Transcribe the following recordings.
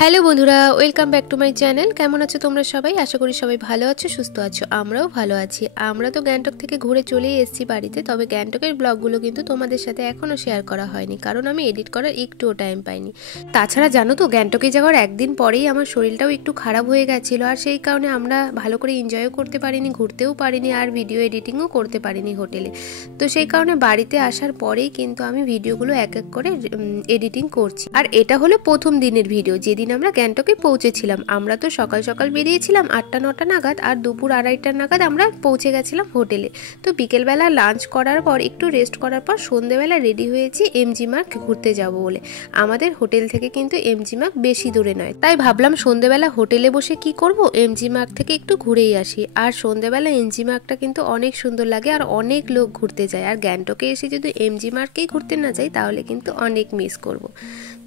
Hello বন্ধুরা, welcome back to my channel. কেমন আছো তোমরা সবাই? আশা করি সবাই ভালো আছো, সুস্থ আছো। আমরাও ভালো আছি। আমরা তো গ্যাংটক থেকে ঘুরে চলেই এসেছি বাড়িতে। তবে গ্যাংটকের ব্লগগুলো কিন্তু তোমাদের সাথে এখনও শেয়ার করা হয়নি, কারণ আমি এডিট করার একটুও টাইম পাইনি। তাছাড়া জানো তো, গ্যাংটকে যাওয়ার একদিন পরেই আমার শরীরটাও একটু খারাপ হয়ে গেছিলো, আর সেই কারণে আমরা ভালো করে এনজয়ও করতে পারিনি, ঘুরতেও পারিনি, আর ভিডিও এডিটিংও করতে পারিনি হোটেলে। তো সেই কারণে বাড়িতে আসার পরেই কিন্তু আমি ভিডিওগুলো এক এক করে এডিটিং করছি। আর এটা হলো প্রথম দিনের ভিডিও, যেদিন আমরা গ্যাংটকে পৌঁছেছিলাম। আমরা তো সকাল সকাল বেরিয়েছিলাম 8টা-9টা নাগাদ, আর দুপুর 2:30 নাগাদ আমরা পৌঁছে গেছিলাম হোটেলে। তো বিকেলবেলা লাঞ্চ করার পর একটু রেস্ট করার পর সন্ধ্যেবেলা রেডি হয়েছি এমজি মার্গ ঘুরতে যাব বলে। আমাদের হোটেল থেকে কিন্তু এমজি মার্গ বেশি দূরে নয়, তাই ভাবলাম সন্ধ্যেবেলা হোটেলে বসে কি করব, এমজি মার্গ থেকে একটু ঘুরেই আসি। আর সন্ধ্যেবেলা এমজি মার্গটা কিন্তু অনেক সুন্দর লাগে, আর অনেক লোক ঘুরতে যায়। আর গ্যাংটকে এসে যদি এমজি মার্গকেই ঘুরতে না যাই তাহলে কিন্তু অনেক মিস করব।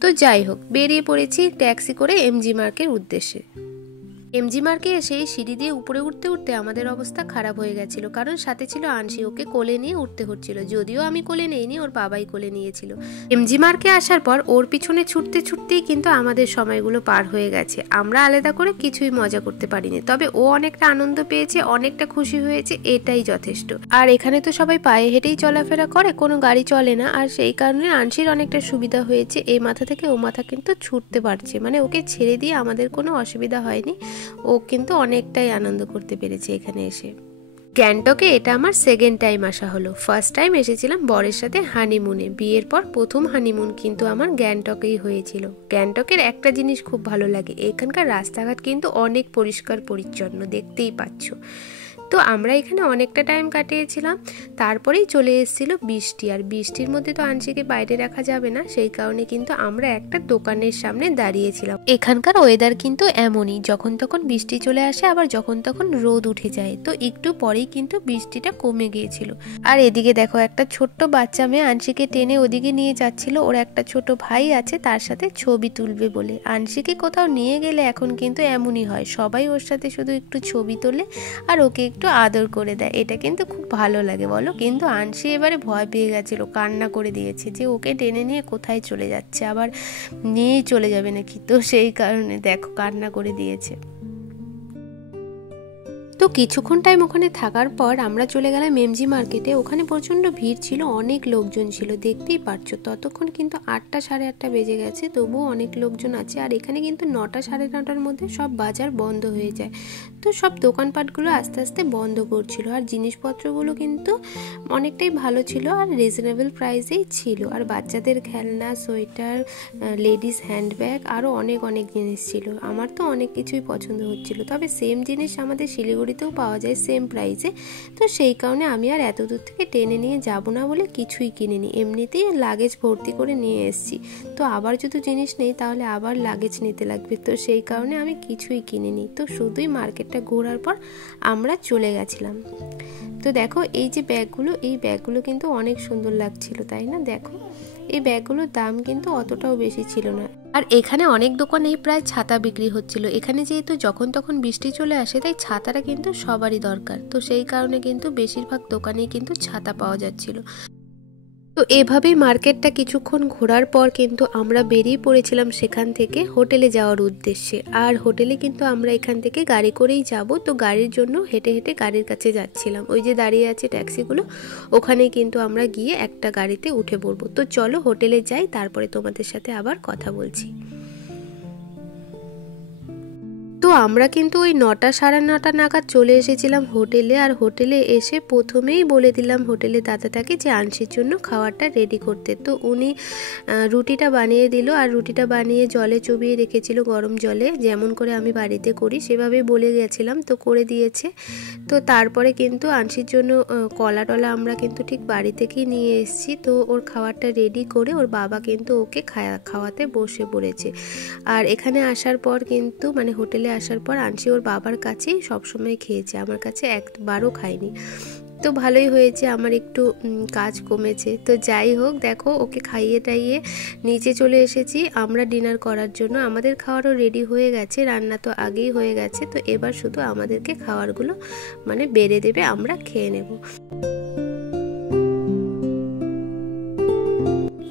তো যাই হোক, বেরিয়ে পড়েছি ট্যাক্সি করে এমজি মার্গের উদ্দেশ্যে। এমজি মার্গে এসে সিঁড়ি দিয়ে উপরে উঠতে উঠতে আমাদের অবস্থা খারাপ হয়ে গেছিল, কারণ সাথে ছিল আনসি। ওকে কোলে নিয়ে উঠতে হচ্ছিল, যদিও আমি কোলে নেইনি, ওর বাবাই কোলে নিয়েছিল। এমজি মার্গে আসার পর ওর পিছনে ছুটতে ছুটতেই কিন্তু আমাদের সময়গুলো পার হয়ে গেছে। আমরা আলাদা করে কিছুই মজা করতে পারিনি, তবে ও অনেকটা আনন্দ পেয়েছে, অনেকটা খুশি হয়েছে, এটাই যথেষ্ট। আর এখানে তো সবাই পায়ে হেঁটেই চলাফেরা করে, কোনো গাড়ি চলে না, আর সেই কারণে আনসির অনেকটা সুবিধা হয়েছে। এই মাথা থেকে ও মাথা কিন্তু ছুটতে পারছে, মানে ওকে ছেড়ে দিয়ে আমাদের কোনো অসুবিধা হয়নি। ও কিন্তু অনেকটাই আনন্দ করতে পেরেছে এখানে এসে। গ্যাংটকে এটা আমার সেকেন্ড টাইম আসা হলো। ফার্স্ট টাইম এসেছিলাম বরের সাথে হানিমুনে। বিয়ের পর প্রথম হানিমুন কিন্তু আমার গ্যাংটকেই হয়েছিল। গ্যাংটকের একটা জিনিস খুব ভালো লাগে, এখানকার রাস্তাঘাট কিন্তু অনেক পরিষ্কার পরিচ্ছন্ন, দেখতেই পাচ্ছ। তো আমরা এখানে অনেকটা টাইম কাটিয়েছিলাম, তারপরেই চলে এসেছিল বৃষ্টি। আর বৃষ্টির মধ্যে তো আনসিকে বাইরে রাখা যাবে না, সেই কারণে কিন্তু আমরা একটা দোকানের সামনে দাঁড়িয়েছিলাম। এখানকার ওয়েদার কিন্তু এমনই, যখন তখন বৃষ্টি চলে আসে, আবার যখন তখন রোদ উঠে যায়। তো একটু পরেই কিন্তু বৃষ্টিটা কমে গিয়েছিল। আর এদিকে দেখো, একটা ছোট্ট বাচ্চা মেয়ে আনসিকে টেনে ওদিকে নিয়ে যাচ্ছিল। ওর একটা ছোট ভাই আছে, তার সাথে ছবি তুলবে বলে। আনসিকে কোথাও নিয়ে গেলে এখন কিন্তু এমনই হয়, সবাই ওর সাথে শুধু একটু ছবি তোলে আর ওকে একটু আদর করে দেয়। এটা কিন্তু খুব ভালো লাগে বলো। কিন্তু আনসি এবারে ভয় পেয়ে গেছিল, কান্না করে দিয়েছে যে ওকে টেনে নিয়ে কোথায় চলে যাচ্ছে, আবার নিয়েই চলে যাবে নাকি। তো সেই কারণে দেখো কান্না করে দিয়েছে। তো কিছুক্ষণ টাইম ওখানে থাকার পর আমরা চলে গেলাম এমজি মার্কেটে। ওখানে প্রচণ্ড ভিড় ছিল, অনেক লোকজন ছিল, দেখতেই পারছো। ততক্ষণ কিন্তু 8টা সাড়ে 8টা বেজে গেছে, তবুও অনেক লোকজন আছে। আর এখানে কিন্তু 9টা সাড়ে 9টার মধ্যে সব বাজার বন্ধ হয়ে যায়। তো সব দোকানপাটগুলো আস্তে আস্তে বন্ধ করছিল, আর জিনিসপত্রগুলো কিন্তু অনেকটাই ভালো ছিল আর রিজনেবল প্রাইসেই ছিল। আর বাচ্চাদের খেলনা, সোয়েটার, লেডিস হ্যান্ডব্যাগ, আরও অনেক অনেক জিনিস ছিল। আমার তো অনেক কিছুই পছন্দ হচ্ছিল। তবে সেম জিনিস আমাদের শিলিগুড়িতেও পাওয়া যায় সেম প্রাইসে। তো সেই কারণে আমি আর এত দূর থেকে টেনে নিয়ে যাব না বলে কিছুই কিনিনি, এমনিতেই লাগেজ ভর্তি করে নিয়ে এসেছি। তো আবার যদি জিনিস নেই তাহলে আবার লাগেজ নিতে লাগবে, তো সেই কারণে আমি কিছুই কিনিনি। তো শুধুই মার্কেটটা ঘোরার পর আমরা চলে গেছিলাম। তো দেখো এই যে ব্যাগগুলো, এই ব্যাগগুলো কিন্তু অনেক সুন্দর লাগছিল, তাই না? দেখো এই ব্যাগগুলোর দাম কিন্তু অতটাও বেশি ছিল না। আর এখানে অনেক দোকানেই প্রায় ছাতা বিক্রি হচ্ছিল। এখানে যেহেতু যখন তখন বৃষ্টি চলে আসে, তাই ছাতাটা কিন্তু সবারই দরকার। তো সেই কারণে কিন্তু বেশিরভাগ দোকানেই কিন্তু ছাতা পাওয়া যাচ্ছিল। তো এভাবেই মার্কেটটা কিছুক্ষণ ঘোরার পর কিন্তু আমরা বেরিয়ে পড়েছিলাম সেখান থেকে হোটেলে যাওয়ার উদ্দেশ্যে। আর হোটেলে কিন্তু আমরা এখান থেকে গাড়ি করেই যাব। তো গাড়ির জন্য হেঁটে হেঁটে গাড়ির কাছে যাচ্ছিলাম। ওই যে দাঁড়িয়ে আছে ট্যাক্সিগুলো, ওখানেই কিন্তু আমরা গিয়ে একটা গাড়িতে উঠে পড়বো। তো চলো হোটেলে যাই, তারপরে তোমাদের সাথে আবার কথা বলছি। তো আমরা কিন্তু ওই 9টা সাড়ে 9টা নাগাদ চলে এসেছিলাম হোটেলে। আর হোটেলে এসে প্রথমেই বলে দিলাম হোটেলে দাদাটাকে যে আনসির জন্য খাবারটা রেডি করতে। তো উনি রুটিটা বানিয়ে দিল, আর রুটিটা বানিয়ে জলে চুবিয়ে রেখেছিল, গরম জলে, যেমন করে আমি বাড়িতে করি সেভাবে বলে গেছিলাম, তো করে দিয়েছে। তো তারপরে কিন্তু আনসির জন্য কলা টলা আমরা কিন্তু ঠিক বাড়ি থেকেই নিয়ে এসেছি। তো ওর খাবারটা রেডি করে ওর বাবা কিন্তু ওকে খাওয়াতে বসে পড়েছে। আর এখানে আসার পর কিন্তু মানে হোটেলে আসার পর আনসি ওর বাবার কাছেই সবসময় খেয়েছে, আমার কাছে একবারও খায়নি। তো ভালোই হয়েছে, আমার একটু কাজ কমেছে। তো যাই হোক, দেখো ওকে খাইয়ে টাইয়ে নিচে চলে এসেছি আমরা ডিনার করার জন্য। আমাদের খাওয়ারও রেডি হয়ে গেছে, রান্না তো আগেই হয়ে গেছে। তো এবার শুধু আমাদেরকে খাবারগুলো মানে বেড়ে দেবে, আমরা খেয়ে নেব।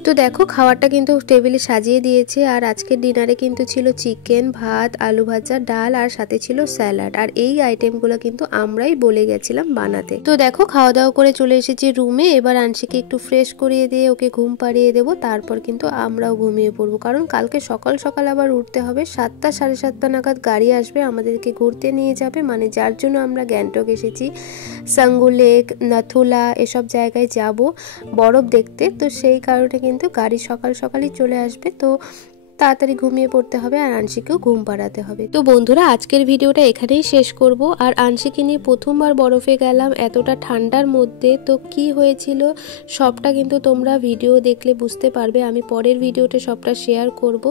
তো তো দেখো খাবারটা কিন্তু টেবিলে সাজিয়ে দিয়েছে। আর আজকের ডিনারে কিন্তু ছিল চিকেন, ভাত, আলু ভাজা, ডাল আর সাথে ছিল স্যালাড। আর এই আইটেমগুলো কিন্তু আমরাই বলে গেছিলাম বানাতে। তো দেখো খাওয়া দাওয়া করে চলে এসেছি রুমে। এবার আনশিকে একটু ফ্রেশ করিয়ে দিয়ে ওকে ঘুম পাড়িয়ে দেবো, তারপর কিন্তু আমরাও ঘুমিয়ে পড়বো। কারণ কালকে সকাল সকাল আবার উঠতে হবে। 7টা সাড়ে 7টা নাগাদ গাড়ি আসবে, আমাদেরকে ঘুরতে নিয়ে যাবে, মানে যার জন্য আমরা গ্যাংটক এসেছি। সাঙ্গু লেক, নাথুলা এসব জায়গায় যাব বরফ দেখতে। তো সেই কারণে কিন্তু গাড়ি সকাল সকালই চলে আসবে। তো তাড়াতাড়ি ঘুমিয়ে পড়তে হবে আর আনশিকেও ঘুম পাড়াতে হবে। তো বন্ধুরা আজকের ভিডিওটা এখানেই শেষ করব। আর আনশিকে নিয়ে প্রথমবার বরফে গেলাম এতটা ঠান্ডার মধ্যে। তো কি হয়েছিল সবটা কিন্তু তোমরা ভিডিও দেখলে বুঝতে পারবে। আমি পরের ভিডিওতে সবটা শেয়ার করব।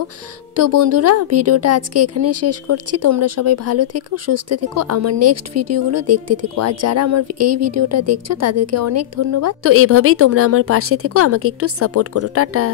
তো বন্ধুরা ভিডিওটা আজকে এখানেই শেষ করছি। তোমরা সবাই ভালো থেকো, সুস্থ থেকো, আমার নেক্সট ভিডিওগুলো দেখতে থেকো। আর যারা আমার এই ভিডিওটা দেখছো তাদেরকে অনেক ধন্যবাদ। তো এভাবেই তোমরা আমার পাশে থেকো, আমাকে একটু সাপোর্ট করো। টাটা।